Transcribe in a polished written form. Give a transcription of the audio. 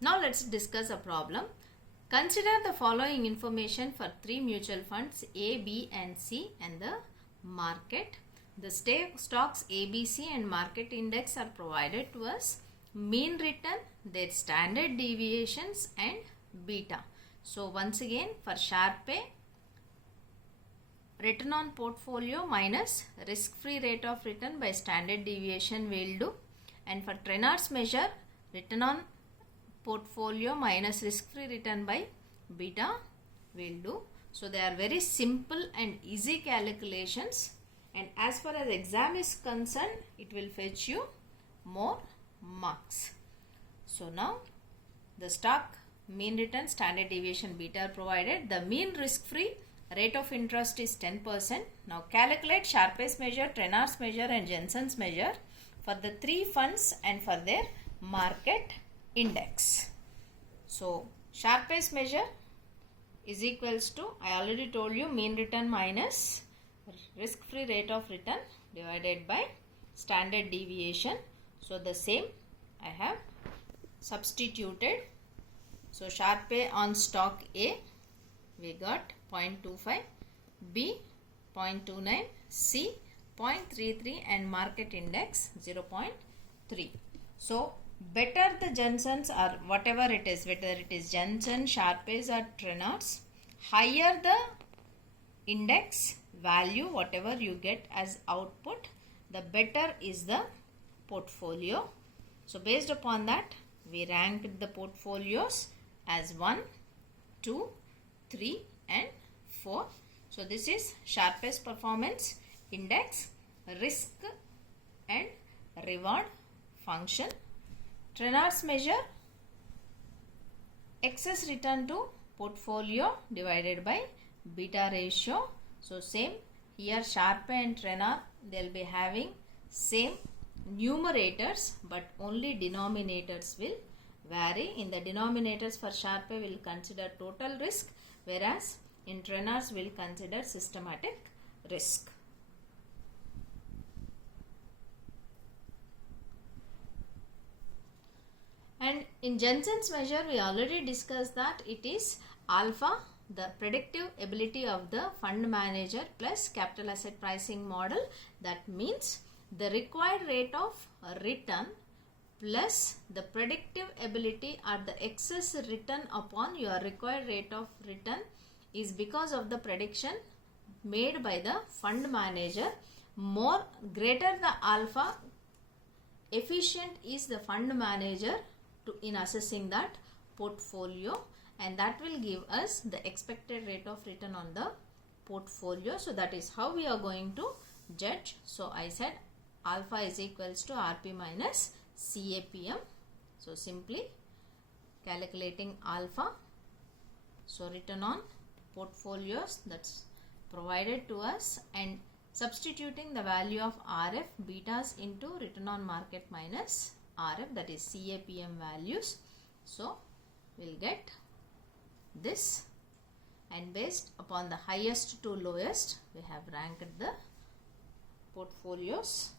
Now let's discuss a problem. Consider the following information for three mutual funds A, B and C and the market. The stocks ABC and market index are provided to us. Mean return, their standard deviations and beta. So once again for Sharpe, return on portfolio minus risk-free rate of return by standard deviation will do. And for Trenard's measure, return on portfolio minus risk-free return by beta will do. So they are very simple and easy calculations, and as far as exam is concerned, it will fetch you more marks. So now the stock mean return, standard deviation, beta are provided. The mean risk-free rate of interest is 10%. Now calculate Sharpe's measure, Trenard's measure and Jensen's measure for the three funds and for their market index. So Sharpe's measure is equals to, I already told you, mean return minus risk-free rate of return divided by standard deviation. So the same I have substituted. So Sharpe on stock A we got 0.25, B 0.29, C 0.33 and market index 0.3. So better the Jensens or whatever it is, whether it is Jensen, Sharpe's or Trenard's, higher the index value, whatever you get as output, the better is the portfolio. So based upon that, we ranked the portfolios as 1, 2, 3 and 4. So this is Sharpe's performance index, risk and reward function. Trenard's measure, excess return to portfolio divided by beta ratio. So same here, Sharpe and Trenard, they will be having same numerators, but only denominators will vary. In the denominators for Sharpe we will consider total risk, whereas in Trenard's we will consider systematic risk. And in Jensen's measure, we already discussed that it is alpha, the predictive ability of the fund manager, plus capital asset pricing model. That means the required rate of return plus the predictive ability or the excess return upon your required rate of return is because of the prediction made by the fund manager. More greater the alpha, efficient is the fund manager in assessing that portfolio, and that will give us the expected rate of return on the portfolio. So that is how we are going to judge. So I said alpha is equals to RP minus CAPM. So simply calculating alpha, so return on portfolios that's provided to us, and substituting the value of RF betas into return on market minus RF, that is CAPM values. So we'll get this, and based upon the highest to lowest we have ranked the portfolios.